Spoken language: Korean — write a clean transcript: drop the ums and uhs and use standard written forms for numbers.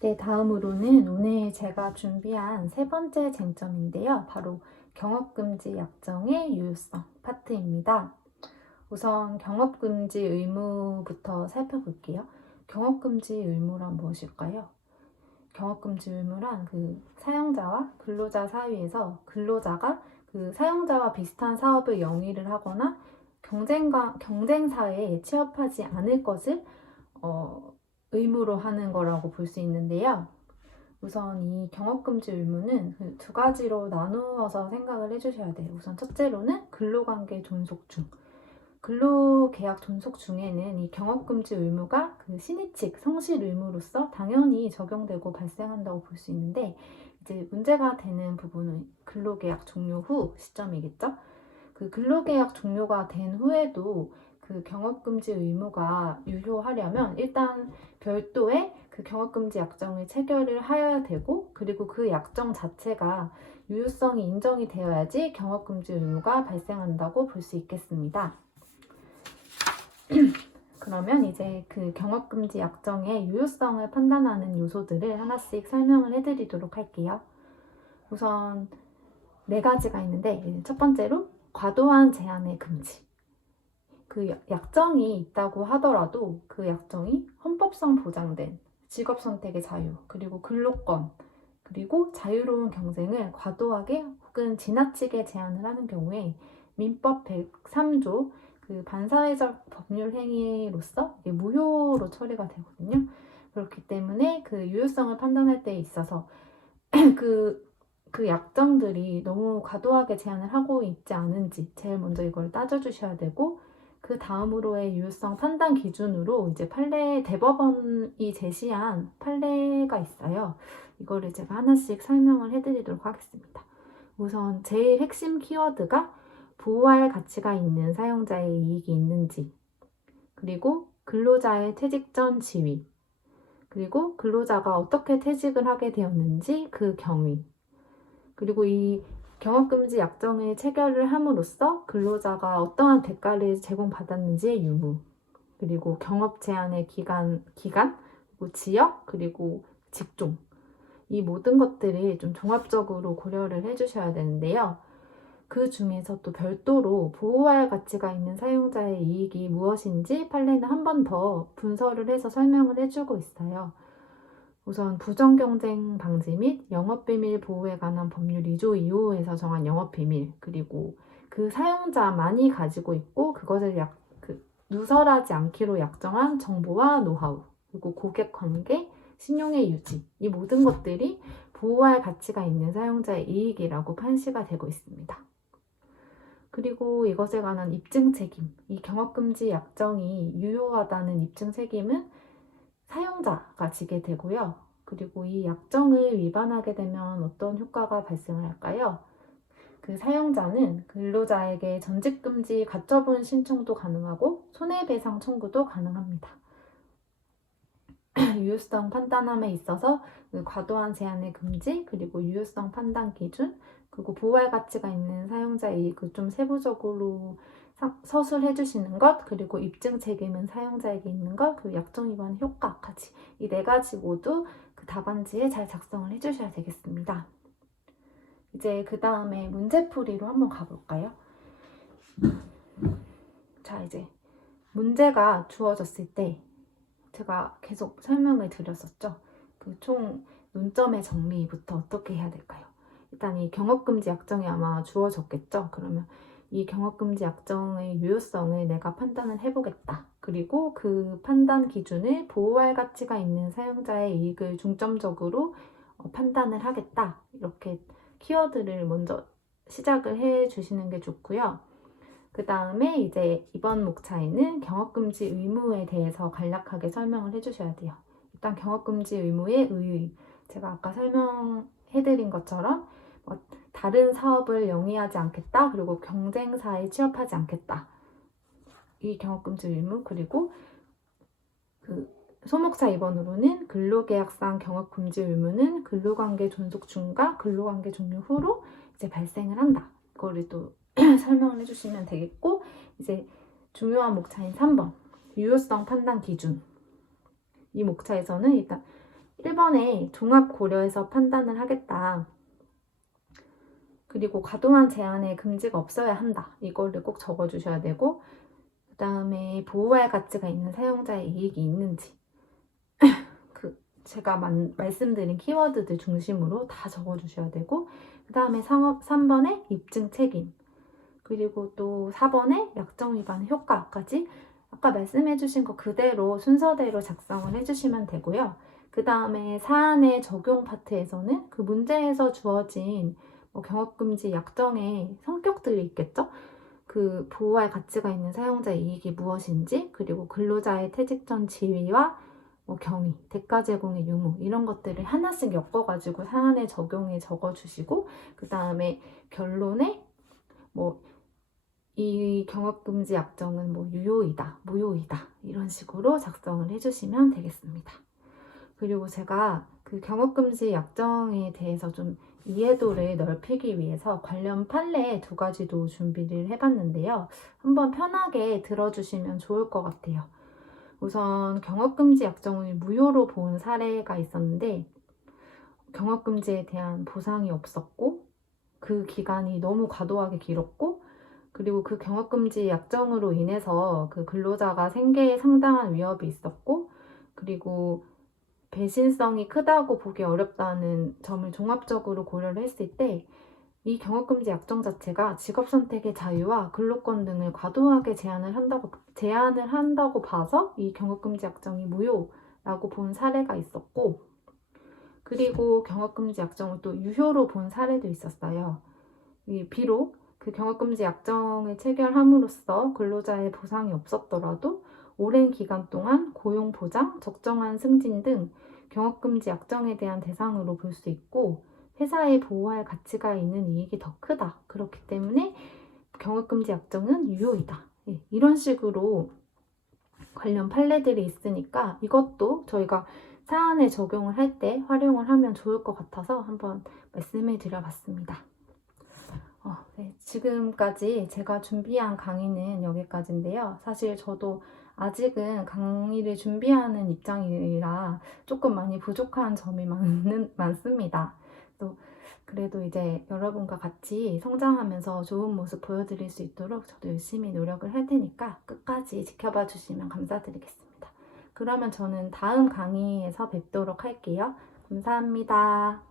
네, 다음으로는 오늘 제가 준비한 세 번째 쟁점인데요. 바로 경업금지 약정의 유효성 파트입니다. 우선 경업금지 의무부터 살펴볼게요. 경업금지 의무란 무엇일까요? 경업금지 의무란 사용자와 근로자 사이에서 근로자가 그 사용자와 비슷한 사업을 영위를 하거나 경쟁사에 취업하지 않을 것을 의무로 하는 거라고 볼 수 있는데요. 우선 이 경업금지 의무는 두 가지로 나누어서 생각을 해주셔야 돼요. 우선 첫째로는 근로관계 존속 중. 근로계약 존속 중에는 이 경업금지 의무가 신의 측 성실 의무로서 당연히 적용되고 발생한다고 볼 수 있는데, 이제 문제가 되는 부분은 근로계약 종료 후 시점이겠죠? 근로계약 종료가 된 후에도 경업금지 의무가 유효하려면 일단 별도의 경업금지 약정을 체결을 해야 되고, 그리고 그 약정 자체가 유효성이 인정이 되어야지 경업금지 의무가 발생한다고 볼 수 있겠습니다. 그러면 이제 경업금지 약정의 유효성을 판단하는 요소들을 하나씩 설명을 해드리도록 할게요. 우선 4가지가 있는데, 첫 번째로 과도한 제한의 금지. 약정이 있다고 하더라도 그 약정이 헌법상 보장된 직업 선택의 자유, 그리고 근로권, 그리고 자유로운 경쟁을 과도하게 혹은 지나치게 제한을 하는 경우에 민법 103조 반사회적 법률 행위로서 무효로 처리가 되거든요. 그렇기 때문에 유효성을 판단할 때 있어서 그 약정들이 너무 과도하게 제한을 하고 있지 않은지 제일 먼저 이걸 따져주셔야 되고, 그 다음으로의 유효성 판단 기준으로 이제 대법원이 제시한 판례가 있어요. 이거를 제가 하나씩 설명을 해드리도록 하겠습니다. 우선 제일 핵심 키워드가 보호할 가치가 있는 사용자의 이익이 있는지, 그리고 근로자의 퇴직 전 지위, 그리고 근로자가 어떻게 퇴직을 하게 되었는지 그 경위, 그리고 이 경업금지 약정을 체결을 함으로써 근로자가 어떠한 대가를 제공받았는지의 유무, 그리고 경업 제한의 기간, 그리고 지역, 그리고 직종, 이 모든 것들이 좀 종합적으로 고려를 해주셔야 되는데요. 그 중에서 또 별도로 보호할 가치가 있는 사용자의 이익이 무엇인지 판례는 한 번 더 분서를 해서 설명을 해주고 있어요. 우선 부정경쟁 방지 및 영업비밀 보호에 관한 법률 2조 2호에서 정한 영업비밀, 그리고 그 사용자만이 가지고 있고 그것을 누설하지 않기로 약정한 정보와 노하우, 그리고 고객 관계, 신용의 유지, 이 모든 것들이 보호할 가치가 있는 사용자의 이익이라고 판시가 되고 있습니다. 그리고 이것에 관한 입증 책임, 이 경업금지 약정이 유효하다는 입증 책임은 사용자가 지게 되고요. 그리고 이 약정을 위반하게 되면 어떤 효과가 발생을 할까요? 사용자는 근로자에게 전직금지 가처분 신청도 가능하고 손해배상 청구도 가능합니다. 유효성 판단함에 있어서 과도한 제한의 금지, 그리고 유효성 판단 기준, 그리고 보호할 가치가 있는 사용자의 이익을 좀 세부적으로 서술해 주시는 것, 그리고 입증 책임은 사용자에게 있는 것, 그리고 약정 위반 효과까지 이 4가지 모두 답안지에 잘 작성을 해주셔야 되겠습니다. 이제 그 다음에 문제풀이로 한번 가볼까요? 자, 이제 문제가 주어졌을 때 제가 계속 설명을 드렸었죠. 총 논점의 정리부터 어떻게 해야 될까요? 일단 이 경업금지 약정이 아마 주어졌겠죠. 그러면 이 경업금지 약정의 유효성을 내가 판단을 해보겠다. 그리고 그 판단 기준을 보호할 가치가 있는 사용자의 이익을 중점적으로 판단을 하겠다. 이렇게 키워드를 먼저 시작을 해 주시는 게 좋고요. 그 다음에 이제 이번 목차에는 경업금지 의무에 대해서 간략하게 설명을 해주셔야 돼요. 일단 경업금지 의무의 의의, 제가 아까 설명해드린 것처럼 다른 사업을 영위하지 않겠다, 그리고 경쟁사에 취업하지 않겠다, 이 경업금지 의무. 그리고 소목차 2번으로는 근로계약상 경업금지 의무는 근로관계 존속 중과 근로관계 종료 후로 이제 발생을 한다. 이거를 또 설명을 해주시면 되겠고, 이제 중요한 목차인 3번 유효성 판단 기준, 이 목차에서는 일단 1번에 종합 고려해서 판단을 하겠다. 그리고 과도한 제한에 금지가 없어야 한다. 이거를 꼭 적어주셔야 되고, 그 다음에 보호할 가치가 있는 사용자의 이익이 있는지, 제가 말씀드린 키워드들 중심으로 다 적어주셔야 되고, 그 다음에 3번에 입증 책임, 그리고 또 4번에 약정 위반 효과까지 아까 말씀해주신 거 그대로 순서대로 작성을 해주시면 되고요. 그 다음에 사안의 적용 파트에서는 그 문제에서 주어진 경업금지 약정의 성격들이 있겠죠? 그 보호할 가치가 있는 사용자의 이익이 무엇인지, 그리고 근로자의 퇴직 전 지위와 경위, 대가 제공의 유무 이런 것들을 하나씩 엮어가지고 사안의 적용에 적어주시고, 그 다음에 결론에 이 경업금지 약정은 유효이다, 무효이다 이런 식으로 작성을 해주시면 되겠습니다. 그리고 제가 그 경업금지 약정에 대해서 좀 이해도를 넓히기 위해서 관련 판례 2가지도 준비를 해봤는데요. 한번 편하게 들어주시면 좋을 것 같아요. 우선 경업금지 약정을 무효로 본 사례가 있었는데, 경업금지에 대한 보상이 없었고 그 기간이 너무 과도하게 길었고, 그리고 그 경업금지 약정으로 인해서 그 근로자가 생계에 상당한 위협이 있었고, 그리고 배신성이 크다고 보기 어렵다는 점을 종합적으로 고려를 했을 때, 이 경업금지 약정 자체가 직업선택의 자유와 근로권 등을 과도하게 제한을 한다고 봐서 이 경업금지 약정이 무효라고 본 사례가 있었고, 그리고 경업금지 약정을 또 유효로 본 사례도 있었어요. 비록 그 경업금지 약정을 체결함으로써 근로자의 보상이 없었더라도 오랜 기간 동안 고용보장, 적정한 승진 등 경업금지 약정에 대한 대상으로 볼 수 있고, 회사에 보호할 가치가 있는 이익이 더 크다. 그렇기 때문에 경업금지 약정은 유효이다. 이런 식으로 관련 판례들이 있으니까 이것도 저희가 사안에 적용을 할 때 활용을 하면 좋을 것 같아서 한번 말씀해 드려봤습니다. 네, 지금까지 제가 준비한 강의는 여기까지인데요. 사실 저도 아직은 강의를 준비하는 입장이라 조금 많이 부족한 점이 많습니다. 또 그래도 이제 여러분과 같이 성장하면서 좋은 모습 보여드릴 수 있도록 저도 열심히 노력을 할 테니까 끝까지 지켜봐 주시면 감사드리겠습니다. 그러면 저는 다음 강의에서 뵙도록 할게요. 감사합니다.